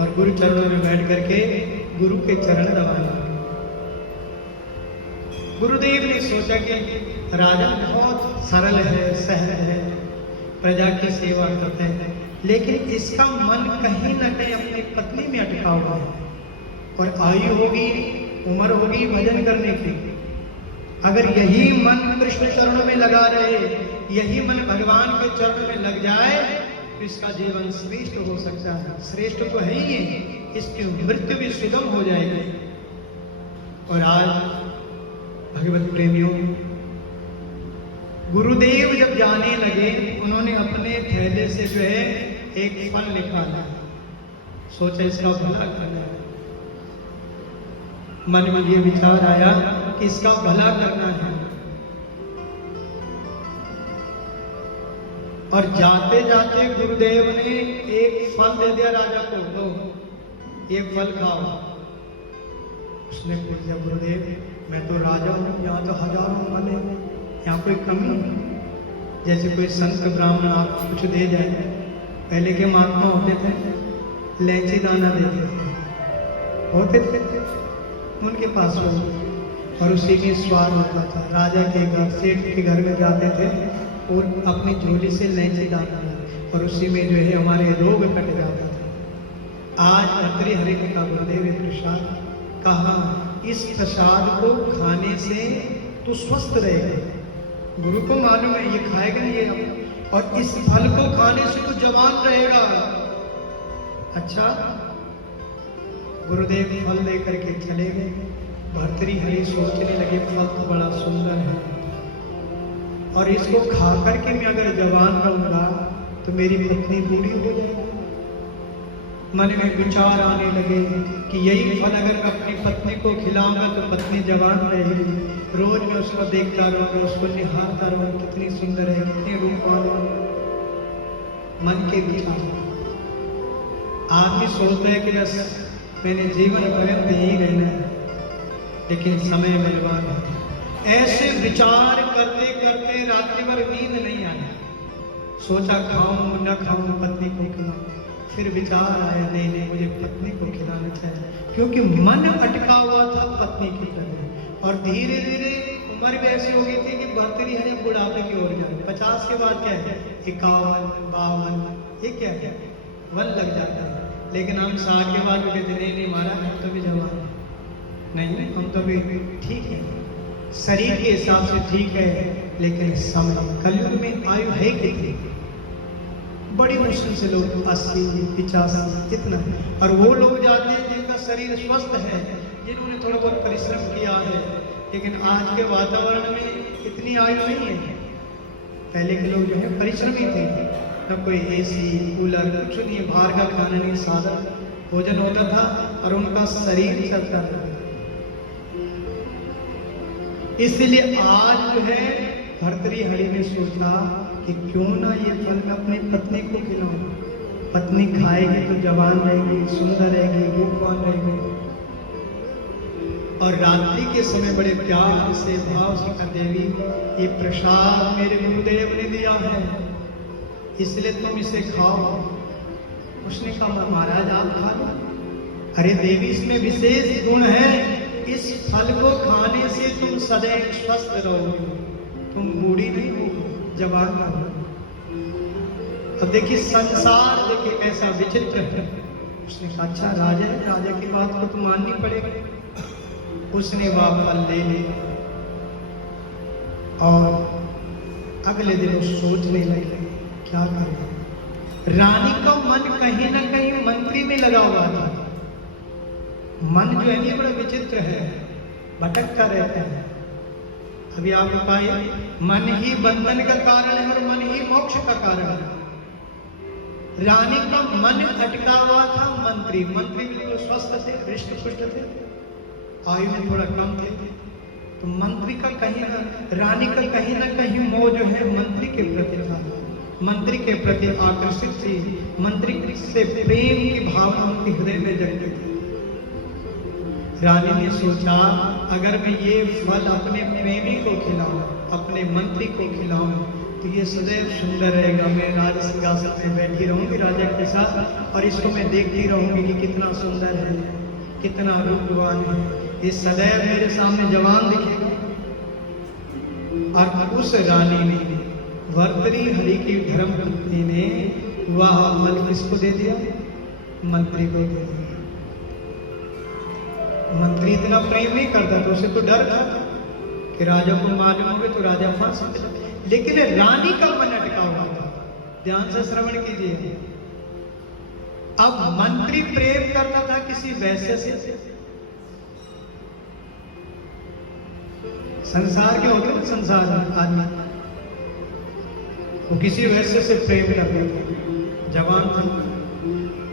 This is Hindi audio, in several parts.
और गुरु चरणों में बैठ करके गुरु के चरण दबाने। गुरुदेव ने सोचा कि राजा बहुत सरल है, सहज है, प्रजा की सेवा करता है, लेकिन इसका मन कहीं न कहीं अपनी पत्नी में अटका हुआ है। और आयु होगी, उम्र होगी भजन करने की। अगर यही मन कृष्ण चरणों में लगा रहे, यही मन भगवान के चरणों में लग जाए, तो इसका जीवन श्रेष्ठ हो सकता है। श्रेष्ठ तो है ही, इसकी मृत्यु भी सुगम हो जाएगी। और आज भगवत प्रेमियों, गुरुदेव जब जाने लगे, उन्होंने अपने थैले से जो है एक फल निकाला, सोचा इसका भला करना है। मन में ये विचार आया कि इसका भला करना है। और जाते जाते गुरुदेव ने एक फल दे दिया राजा को, लो एक फल खाओ। उसने पूछ दिया, गुरुदेव मैं तो राजा हूँ, यहाँ तो हजारों फल है, यहाँ कोई कमी? जैसे कोई संत ब्राह्मण आपको कुछ दे जाए, पहले के महात्मा होते थे, इलायची दाना देते थे, होते थे उनके पास वो, और उसी में स्वाद होता था। राजा के घर, सेठ के घर में जाते थे और अपनी झोली से इलायची दाना, और उसी में जो है हमारे रोग कट जाता था। आज भर्तृहरि हरि का गुरुदेव प्रसाद कहा, इस प्रसाद को खाने से तू स्वस्थ रहेगा। गुरु को मालूम है ये खाएगा ये, और इस फल को खाने से तू जवान रहेगा। अच्छा, गुरुदेव फल लेकर के चले गए। भर्तृहरि सोचने लगे, फल तो बड़ा सुंदर है, और इसको खा करके मैं अगर जवान रहूंगा तो मेरी पत्नी बूढ़ी हो जाएगी। मन में विचार आने लगे कि यही फल अगर मैं अपनी पत्नी को खिलाऊंगा तो पत्नी जवान रहेगी। रोज मैं उसको देखता रहूंगा, उसको निहारता रहूंगा, कितनी सुंदर है, कितनी रूपवान है। मन के विचार। आदमी सोचता है कि बस मैंने जीवन पर्यंत यही रहना है, लेकिन समय बलवान है। ऐसे विचार करते करते रात्रि भर नींद नहीं आया। सोचा खाऊं न खाऊं, पत्नी को खिलाऊं। फिर विचार आया, नहीं मुझे पत्नी को खिलाना चाहिए, क्योंकि मन अटका हुआ था पत्नी की तरफ। और धीरे धीरे उम्र भी ऐसी हो गई थी कि भर्तृहरि बुढ़ापे की ओर जाए। 50 के बाद क्या है, 51, 52, ये क्या है, वन लग जाता है। लेकिन हम 60 के बाद कहते नहीं मारा, हम तो भी जवान है, नहीं हम तो भी ठीक है, शरीर के हिसाब से ठीक है, लेकिन समय कलयुग में आयु है कितनी? बड़ी मुश्किल से लोग 80, 85 इतना। और वो लोग जाते हैं जिनका शरीर स्वस्थ है, जिन्होंने थोड़ा बहुत परिश्रम किया है। लेकिन आज के वातावरण में इतनी आयु नहीं है। पहले के लोग जो है परिश्रमी थे, न कोई एसी कूलर कुछ नहीं, बाहर का खाना नहीं, सादा भोजन होता था और उनका शरीर चलता था। इसलिए आज जो है भर्तृहरि ने सोचा कि क्यों ना ये फल मैं अपनी पत्नी को खिलाऊं। पत्नी खाएगी तो जवान रहेगी, सुंदर रहेगी, रूपवान रहेगी। और रात्रि के समय बड़े प्यार से भाव से कहा, देवी ये प्रसाद मेरे गुरुदेव ने दिया है, इसलिए तुम इसे खाओ। उसने कहा, महाराज आप खा लो। अरे देवी, इसमें विशेष गुण है, इस फल को खाने से तुम सदैव स्वस्थ रहोगे, तुम बूढ़ी नहीं हो, जवान रहो। अब देखिए संसार देखिए कैसा विचित्र है। उसने कहा, अच्छा राजा की बात को तो माननी पड़ेगी। उसने वह फल ले लिया और अगले दिन वो सोचने लगे क्या करें। रानी का मन कहीं ना कहीं मंत्री में लगा हुआ था। मन जो है ये बड़ा विचित्र है, भटकता रहता है। अभी आप बताइए, मन ही बंधन का कारण है और मन ही मोक्ष का कारण है। रानी का मन अटका हुआ था मंत्री बिल्कुल स्वस्थ थे, हृष्ट पुष्ट थे, आयु में थोड़ा कम थे। तो मंत्री का कहीं ना, रानी का कहीं ना कहीं मोह जो है मंत्री के प्रति था, मंत्री के प्रति आकर्षित थी, मंत्री से प्रेम की भावना उनके हृदय में जगती थी। रानी ने सोचा, अगर मैं ये फल अपने प्रेमी को खिलाऊं, अपने मंत्री को खिलाऊं, तो ये सदैव सुंदर रहेगा। मैं राज सिंहासन में बैठी रहूंगी राजा के साथ और इसको मैं देखती रहूंगी कि कितना सुंदर है, कितना रूपवान है। ये सदैव मेरे सामने जवान दिखेगा। और उस रानी ने, भर्तृहरि की धर्म पत्नी ने वह फल किसको दे दिया? मंत्री को दे दिया। मंत्री इतना प्रेम नहीं करता तो उसे तो डर था कि राजा को मालूम होगा तो राजा फंस सकता, लेकिन रानी का मन अटका हुआ था। ध्यान से श्रवण कीजिए। अब मंत्री प्रेम करता था किसी वैश्य से। संसार के होते हैं, संसार आदमी वो किसी वैश्य से प्रेम करते थे, जवान था।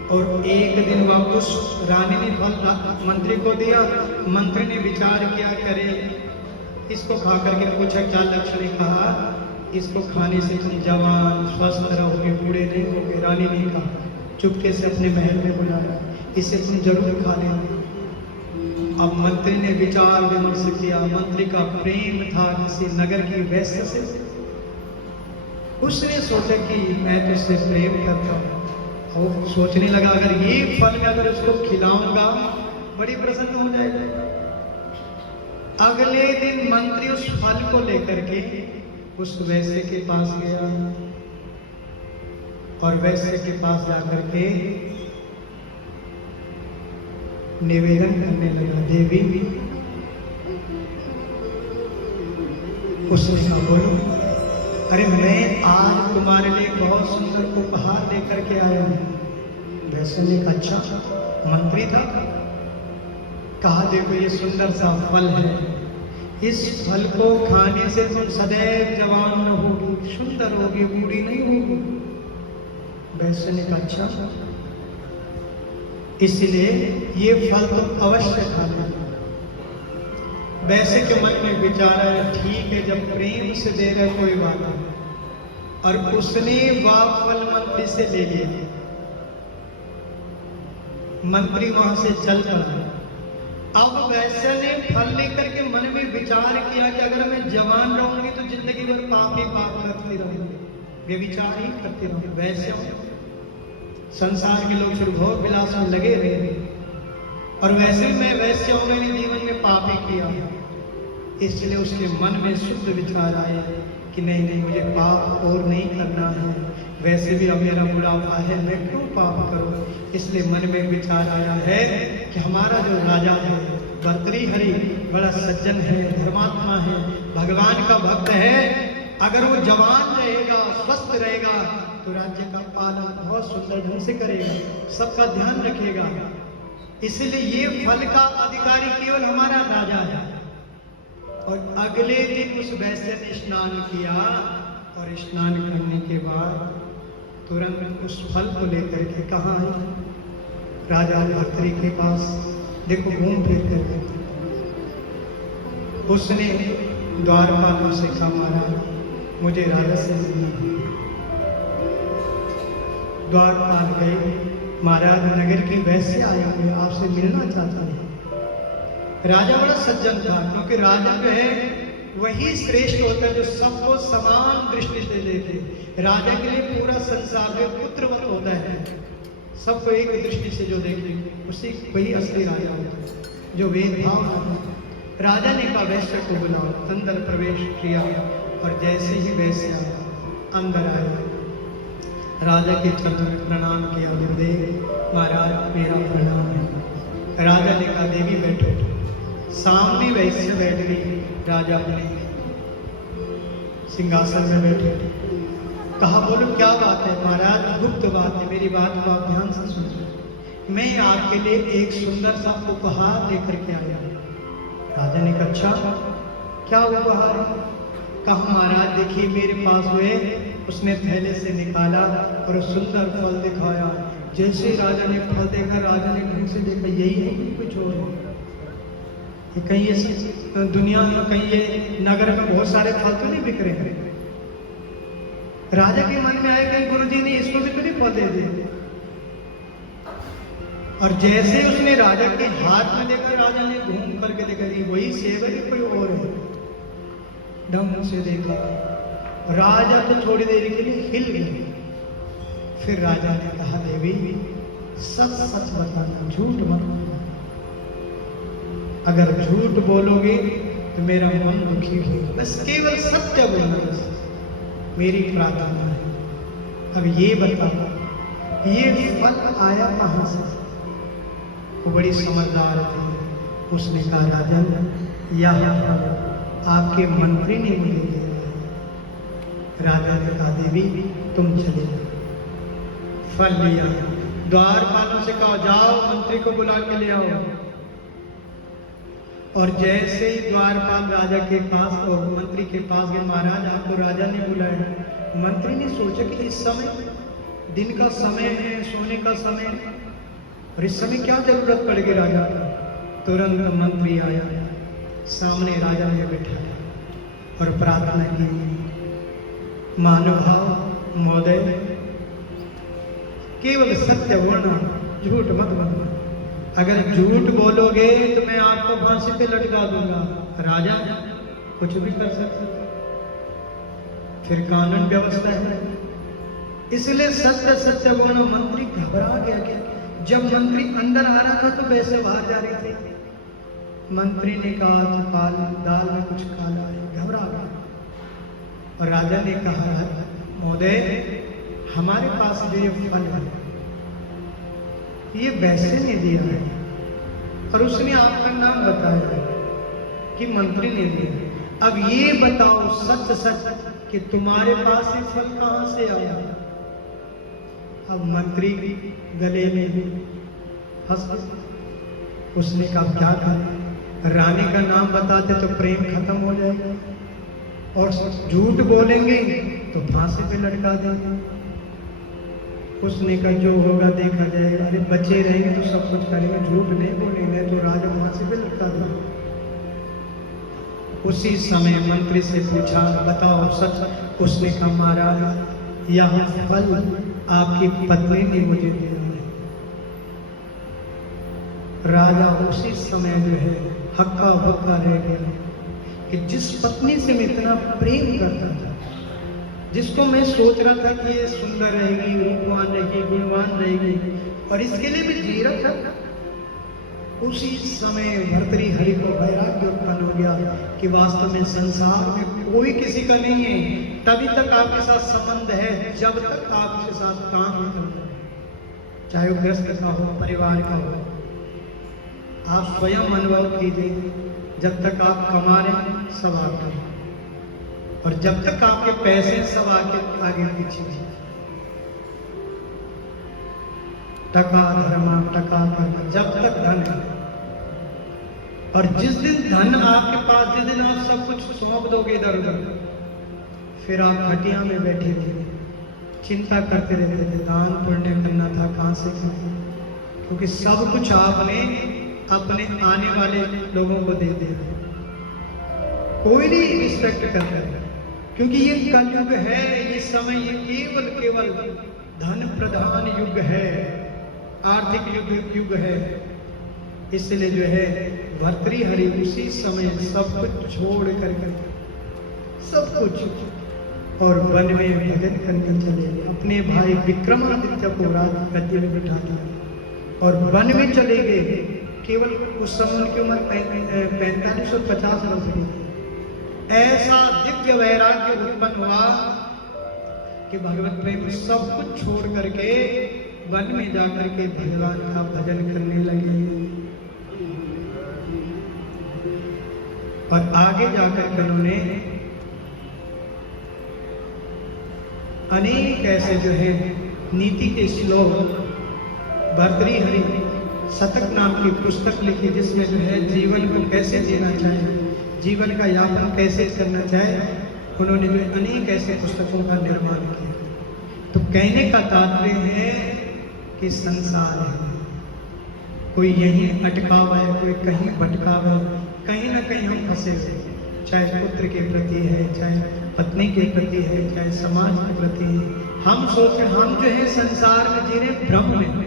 और एक दिन वह उस रानी ने फल मंत्री को दिया। मंत्री ने विचार किया, करे इसको खा करके पूछा क्या लक्षण है? कहा इसको खाने से तुम जवान स्वस्थ रहोगे, बूढ़े नहीं होगे। रानी ने कहा, चुपके से अपने महल में बुलाया, इसे तुम जरूर खा लेना। अब मंत्री ने विचार विमर्श किया। मंत्री का प्रेम था किसी नगर की वैश्य से। उसने सोचा कि मैं तो उससे प्रेम करता हूँ, और सोचने लगा अगर ये फल मैं अगर उसको खिलाऊंगा बड़ी प्रसन्न हो जाएगा। अगले दिन मंत्री उस फल को लेकर के उस वैश्य के पास गया और वैश्य के पास जाकर के निवेदन करने लगा, देवी। उसने कहा, बोलो। अरे मैं आज तुम्हारे लिए बहुत सुंदर उपहार लेकर के आया हूं। वैसे ने कहा, अच्छा? मंत्री था। कहा, देखो ये सुंदर सा फल है, इस फल को खाने से तुम सदैव जवान रहोगी, सुंदर होगी, बूढ़ी नहीं होगी। वैसे ने कहा, अच्छा? इसलिए ये फल तुम अवश्य खाना। वैसे के मन में विचार आया, ठीक है, जब प्रेम से दे रहे कोई बात नहीं। और उसने वह फल मंत्री से ले लिया। मंत्री वहां से चल पड़ा। अब वैसे ने फल लेकर के मन में विचार किया कि अगर मैं जवान रहूंगी तो जिंदगी भर पाप ही पाप करती रहूंगी, व्यभिचार ही करती रहूंगी। वैसे संसार के लोग फिर भोग विलास में लगे रहे, और वैसे मैं वैसे हूं, मैंने जीवन में पाप ही किया। इसलिए उसके मन में शुद्ध विचार आए कि नहीं नहीं, मुझे पाप और नहीं करना है। वैसे भी अब मेरा बुढ़ापा है, मैं क्यों पाप करूं? इसलिए मन में विचार आया है कि हमारा जो राजा है भर्तृहरि बड़ा सज्जन है, धर्मात्मा है, भगवान का भक्त है। अगर वो जवान रहेगा, स्वस्थ रहेगा तो राज्य का पालन बहुत सुंदर ढंग से करेगा, सबका ध्यान रखेगा। इसलिए ये फल का अधिकारी केवल हमारा राजा है। और अगले दिन उस वैश्य ने स्नान किया, और स्नान करने के बाद तुरंत उस फल को लेकर के कहाँ है? राजा भर्तृ के पास। देखो घूम फिर कर उसने द्वारपाल से कहा, महाराज मुझे राजा से मिलना है। द्वारपाल गए, महाराज नगर की वैश्य आए हुए आपसे मिलना चाहता है। राजा बड़ा सज्जन था, क्योंकि राजा जो है वही श्रेष्ठ होता है जो सबको समान दृष्टि से देखे। राजा के लिए पूरा संसार में पुत्रवत होता है, सबको एक दृष्टि से जो देखे उसी वही असली राजा होता है, जो भेदभाव नहीं। राजा ने कहा वैश्य को बुलाओ। अंदर प्रवेश किया, और जैसे ही वैश्य अंदर आया, राजा के चरणों में प्रणाम किया। गुरुदेव महाराज मेरा प्रणाम है। राजा ने कहा, देवी बैठो। सामने वैश्य बैठ गई। राजा अपने सिंहासन में बैठे। कहा, बोलो क्या बात है? महाराज गुप्त बात है, मेरी बात को आप ध्यान से सुनो। मैं आपके लिए एक सुंदर सा उपहार लेकर के आया। राजा ने कहा, अच्छा क्या उपहार है? कहा, महाराज देखिए मेरे पास हुए। उसने थैले से निकाला और सुंदर फल दिखाया। जैसे राजा ने फल देखा, राजा ने ढंग से देखा, यही है कि कुछ और है? कहीं ये दुनिया में, कहीं ये नगर में बहुत सारे फल तो नहीं बिक रहे हैं। राजा के मन में आया कहीं गुरुजी ने इसको भी तो नहीं फल दे दिए। और जैसे उसने राजा के हाथ में देखा, राजा ने घूम करके देखा, वही सेब है कोई और है। ढंग से देखा, राजा तो थोड़ी देर के लिए हिल गए। फिर राजा ने कहा, देवी सच सच बताना, झूठ मत बोलना। अगर झूठ बोलोगे तो मेरा मन दुखी होगा। बस केवल सत्य बोलना, बस मेरी प्रार्थना है। अब ये बताओ, ये फल आया कहां से? वो बड़ी समझदार थी। उसने कहा, राजन यह आपके मंत्री ने मुझे दिया। राजा ने कहा, देवी तुम चले जाओ। फल लिया, द्वारपालों से कहा, जाओ मंत्री को बुला के ले आओ। और जैसे ही द्वारपाल राजा के पास और मंत्री के पास गए, महाराज आपको राजा ने बुलाया। मंत्री ने सोचा कि इस समय दिन का समय है, सोने का समय है, और इस समय क्या जरूरत पड़ेगी राजा को। तुरंत मंत्री आया, सामने राजा ने बैठाया और प्रार्थना की, महानुभाव महोदय केवल सत्य बोलना, झूठ मत बोलना। अगर झूठ बोलोगे तो मैं आपको फांसी पे लटका दूंगा। राजा कुछ भी कर सकता, फिर कानून व्यवस्था है, इसलिए सत्य सत्य बोलना। मंत्री घबरा गया। क्या जब मंत्री अंदर आ रहा था तो वैसे बाहर जा रही थी। मंत्री ने कहा, दाल में कुछ काला है। घबरा गया। और राजा ने कहा, महोदय हमारे पास जो ये फल है ये वैसे ने दिया है, और उसने आपका नाम बताया कि मंत्री ने दिया। अब ये बताओ सच सच कि तुम्हारे पास ये फल कहां से आया? अब मंत्री गले में हंस। उसने कहा, क्या करें, रानी का नाम बताते तो प्रेम खत्म हो जाएगा, और झूठ बोलेंगे तो फांसी पे लटका देंगे। उसने कहा, जो होगा देखा जाएगा। अरे बचे रहेंगे तो सब कुछ करेंगे, झूठ नहीं बोलेंगे तो राजा फांसी पे लटका देंगे। उसी समय मंत्री से पूछा, बताओ सच। उसने कहा, महाराज यह फल आपकी पत्नी ने मुझे दिया है। राजा उसी समय जो है हक्का बक्का रह गया कि जिस पत्नी से मैं इतना प्रेम करता था, जिसको मैं सोच रहा था कि ये सुंदर रहेगी, रूपवान रहेगी, गुणवान रहेगी, और इसके लिए भी जी रहा था, उसी समय भर्तृहरि को वैराग्य उत्पन्न हो गया कि वास्तव में संसार में कोई किसी का नहीं है। तभी तक आपके साथ संबंध है जब तक आपके साथ काम नहीं करता, चाहे वो गृहस्थ का हो, परिवार का हो। आप स्वयं अनुभव कीजिए, जब तक आप कमा रहे हैं सब आपका, और जब तक आपके पैसे सब आगे पीछे। टका धर्मा टका कर्म, जब तक धन है। और जिस दिन धन आपके पास, जिस दिन आप सब कुछ सौंप दोगे इधर उधर, फिर आप खटिया में बैठे थे, चिंता करते रहते थे, दान पुण्य करना था कहां से करना, क्योंकि सब कुछ आपने अपने आने वाले लोगों को दे दिया। कोई नहीं रिस्पेक्ट करता, क्योंकि ये कलयुग है, ये समय ये केवल धन प्रधान युग है, आर्थिक युग है। इसलिए जो है भर्तृहरि उसी समय सब कुछ छोड़ करके, सब कुछ, और वन में भजन करने चले। अपने भाई विक्रमादित्य को राज्य में बिठा दिया और वन में चले गए। केवल उस समय उनकी उम्र 45 और 50 वर्ष की। ऐसा दिव्य वैराग्य उत्पन्न हुआ कि भगवत प्रेम सब कुछ छोड़ करके वन में जाकर के भगवान का भजन करने लगे। और आगे जाकर के उन्होंने अनेक ऐसे जो है नीति के श्लोक, भर्तृहरि शतक नाम की पुस्तक लिखी, जिसमें जो है जीवन को कैसे जीना चाहिए, जीवन का यापन कैसे करना चाहिए, उन्होंने जो अनेक ऐसे पुस्तकों का निर्माण किया। तो कहने का तात्पर्य है कि संसार है, कोई यहीं अटका हुआ है, कोई कहीं भटका हुआ है, कहीं ना कहीं हम फंसे हुए, चाहे पुत्र के प्रति है, चाहे पत्नी के प्रति है, चाहे समाज के प्रति है। हम सोच, हम जो है संसार में जी रहे भ्रम में,